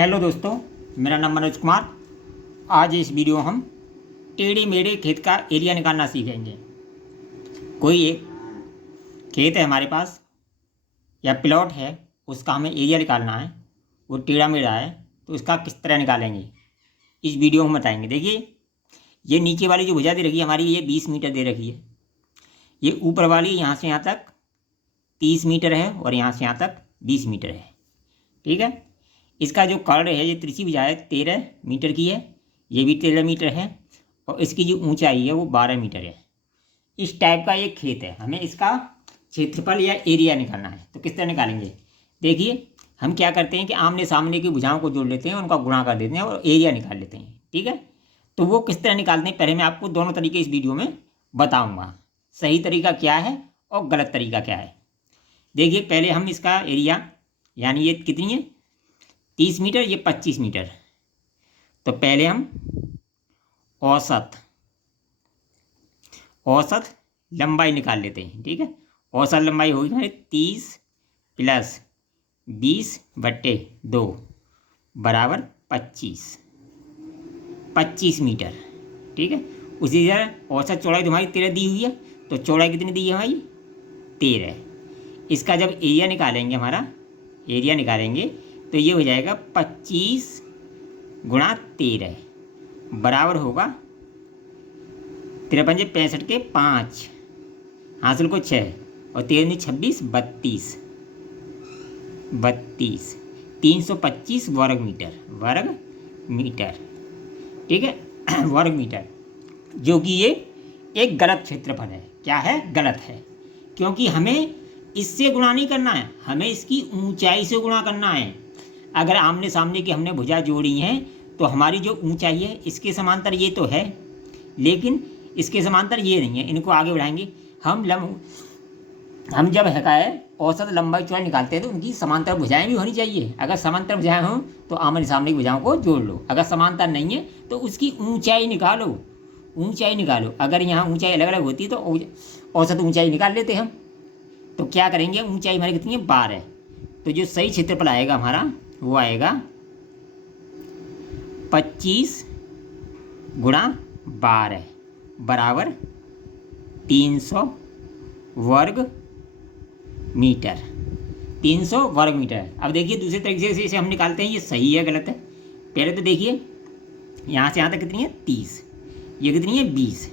Hello दोस्तों, मेरा नाम मनोज कुमार। आज इस वीडियो हम टेढ़े मेढ़े खेत का एरिया निकालना सीखेंगे। कोई एक खेत है हमारे पास या प्लॉट है, उसका हमें एरिया निकालना है। वो टेढ़ा मेढ़ा है तो उसका किस तरह निकालेंगे इस वीडियो में हम बताएंगे। देखिए, ये नीचे वाली जो भुजा दे रखी है हमारी, ये 20 मीटर दे रखी है। ये ऊपर वाली यहाँ से यहाँ तक 30 मीटर है और यहाँ से यहाँ तक 20 मीटर है। ठीक है। इसका जो कर्ण है, ये तिरछी भुजा है, 13 मीटर की है। ये भी 13 मीटर है और इसकी जो ऊंचाई है वो 12 मीटर है। इस टाइप का एक खेत है, हमें इसका क्षेत्रफल या एरिया निकालना है। तो किस तरह निकालेंगे? देखिए, हम क्या करते हैं कि आमने सामने की भुजाओं को जोड़ लेते हैं, उनका गुणा कर देते हैं और एरिया निकाल लेते हैं। ठीक है। तो वो किस तरह निकालते हैं, पहले मैं आपको दोनों तरीके इस वीडियो में बताऊँगा। सही तरीका क्या है और गलत तरीका क्या है। देखिए, पहले हम इसका एरिया, यानी ये कितनी है 30 मीटर, ये 25 मीटर। तो पहले हम औसत लंबाई निकाल लेते हैं। ठीक है। औसत लंबाई होगी हमारी 30 प्लस 20/2 बराबर 25 मीटर। ठीक है। उसी तरह औसत चौड़ाई तुम्हारी 13 दी हुई है, तो चौड़ाई कितनी दी है हमारी 13। इसका जब एरिया निकालेंगे, हमारा एरिया निकालेंगे, तो ये हो जाएगा 25 गुणा 13 बराबर होगा 53 65 के 5 हासिल को 6 और 13 26 32 325 वर्ग मीटर। ठीक है। वर्ग मीटर, जो कि ये एक गलत क्षेत्रफल है। क्या है? गलत है, क्योंकि हमें इससे गुणा नहीं करना है, हमें इसकी ऊंचाई से गुणा करना है। अगर आमने सामने की हमने भुजा जोड़ी हैं तो हमारी जो ऊंचाई है इसके समांतर ये तो है, लेकिन इसके समांतर ये नहीं है। इनको आगे बढ़ाएंगे हम जब औसत लंबाई चौड़ाई निकालते हैं तो उनकी समांतर भुजाएं भी होनी चाहिए। अगर समांतर भुजाएं हों तो आमने सामने की भुजाओं को जोड़ लो। अगर समांतर नहीं है तो उसकी ऊंचाई निकालो। अगर यहाँ ऊंचाई अलग अलग होती तो औसत ऊंचाई निकाल लेते हम। तो क्या करेंगे, ऊंचाई हमारी कितनी है 12। तो जो सही क्षेत्रफल आएगा हमारा वो आएगा 25 गुणा 12 बराबर 300 वर्ग मीटर। 300 वर्ग मीटर। अब देखिए, दूसरे तरीके से इसे हम निकालते हैं, ये सही है गलत है। पहले तो देखिए, यहाँ से यहाँ तक कितनी है 30, ये कितनी है 20।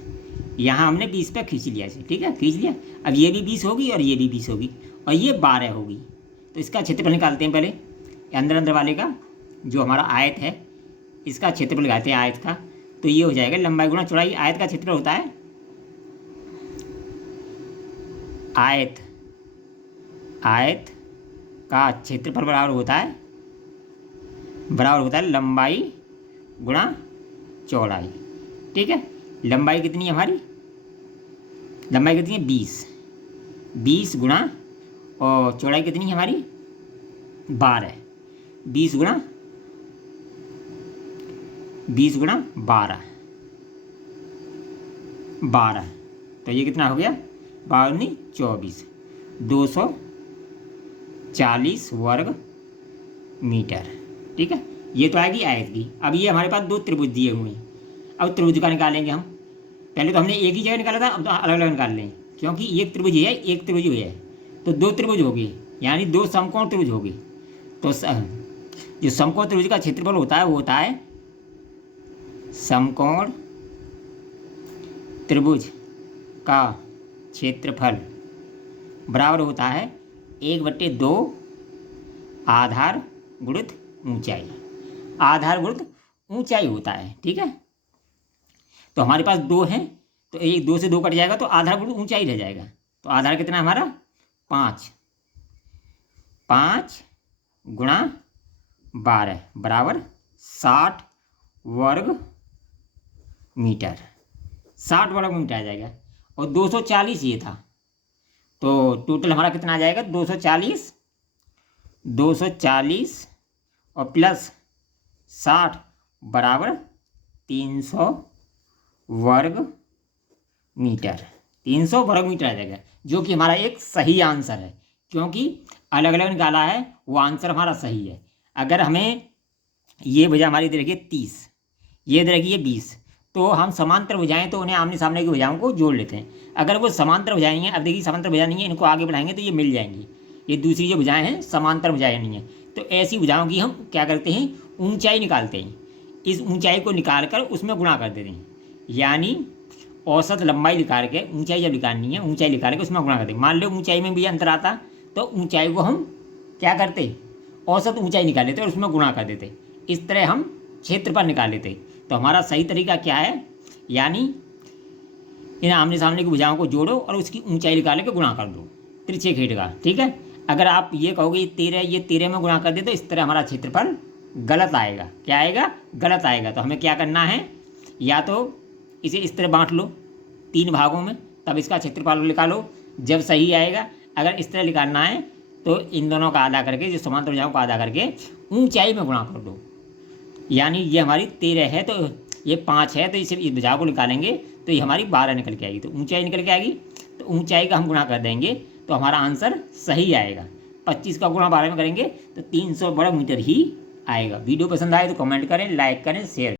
यहाँ हमने 20 पे खींच लिया इसे। ठीक है, खींच लिया। अब ये भी 20 होगी और ये भी 20 होगी और ये 12 होगी। तो इसका क्षेत्रफल निकालते हैं। पहले अंदर वाले का जो हमारा आयत है, इसका क्षेत्रफल लगाते हैं आयत का। तो ये हो जाएगा लंबाई गुणा चौड़ाई। आयत का क्षेत्रफल होता है, आयत का क्षेत्रफल बराबर होता है लंबाई गुणा चौड़ाई। ठीक है। लंबाई कितनी है हमारी? लंबाई कितनी है 20 गुणा, और चौड़ाई कितनी है हमारी 12। 20 गुणा 12। तो ये कितना हो गया 12 24 240 वर्ग मीटर। ठीक है। ये तो आएगी आयत की। अब ये हमारे पास 2 त्रिभुज दिए हुए हैं। अब त्रिभुज का निकालेंगे हम। पहले तो हमने एक ही जगह निकाला था, अब तो अलग अलग निकाल लें, क्योंकि एक त्रिभुज है, एक त्रिभुज है तो 2 त्रिभुज होगी, यानी 2 समकोण त्रिभुज होगी। तो जो समकोण त्रिभुज का क्षेत्रफल होता है वो होता है समकोण त्रिभुज का क्षेत्रफल बराबर होता है 1/2 आधार गुणित ऊंचाई। आधार गुणित ऊंचाई होता है। ठीक है। तो हमारे पास 2 हैं, तो 2 से 2 कट जाएगा तो आधार गुणित ऊंचाई रह जाएगा। तो आधार कितना है हमारा 5 गुणा 12 बराबर 60 वर्ग मीटर। 60 वर्ग मीटर आ जाएगा। और 240 ये था, तो टोटल हमारा कितना आ जाएगा 240 और प्लस 60 बराबर 300 वर्ग मीटर। 300 वर्ग मीटर आ जाएगा, जो कि हमारा एक सही आंसर है, क्योंकि अलग अलग निकाला है वो आंसर हमारा सही है। अगर हमें ये भुजा हमारी इधर की 30, ये इधर की 20। तो हम समांतर भुजाएं तो उन्हें आमने सामने की भुजाओं को जोड़ लेते हैं। अगर वो समांतर भुजाएं नहीं है, अब देखिए समांतर भुजा नहीं है, इनको आगे बढ़ाएंगे तो ये मिल जाएंगी। ये दूसरी जो भुजाएं हैं समांतर भुजाएं नहीं है। तो ऐसी भुजाओं की हम क्या करते हैं, ऊंचाई निकालते हैं। इस ऊंचाई को निकाल कर उसमें गुणा कर देते हैं। यानी औसत लंबाई निकाल के ऊंचाई जब निकालनी है, ऊंचाई निकाल के उसमें गुणा करते हैं। मान लो ऊंचाई में भी अंतर आता तो ऊंचाई को हम क्या करते, औसत ऊंचाई निकाल लेते और उसमें गुणा कर देते। इस तरह हम क्षेत्रफल निकाल लेते। तो हमारा सही तरीका क्या है, यानी इन आमने सामने की भुजाओं को जोड़ो और उसकी ऊंचाई निकाल के गुणा कर दो तिरछे खेड का। ठीक है, अगर आप ये कहोगे ये 13 में गुणा कर दे तो इस तरह हमारा क्षेत्रफल गलत आएगा। क्या आएगा, गलत आएगा। तो हमें क्या करना है, या तो इसे इस तरह बांट लो 3 भागों में, तब इसका क्षेत्रफल निकालो जब सही आएगा। अगर इस तरह निकालना है तो इन दोनों का आधा करके, जो समांतर भुजाओं का आधा करके ऊंचाई में गुणा कर दो। यानी ये हमारी 13 है तो ये 5 है, तो इसे इस भुजा को निकालेंगे तो ये हमारी 12 निकल के आएगी। तो ऊंचाई निकल के आएगी, तो ऊंचाई का हम गुणा कर देंगे तो हमारा आंसर सही आएगा। 25 का गुणा 12 में करेंगे तो 300 वर्ग मीटर ही आएगा। वीडियो पसंद आए तो कमेंट करें, लाइक करें, शेयर करें।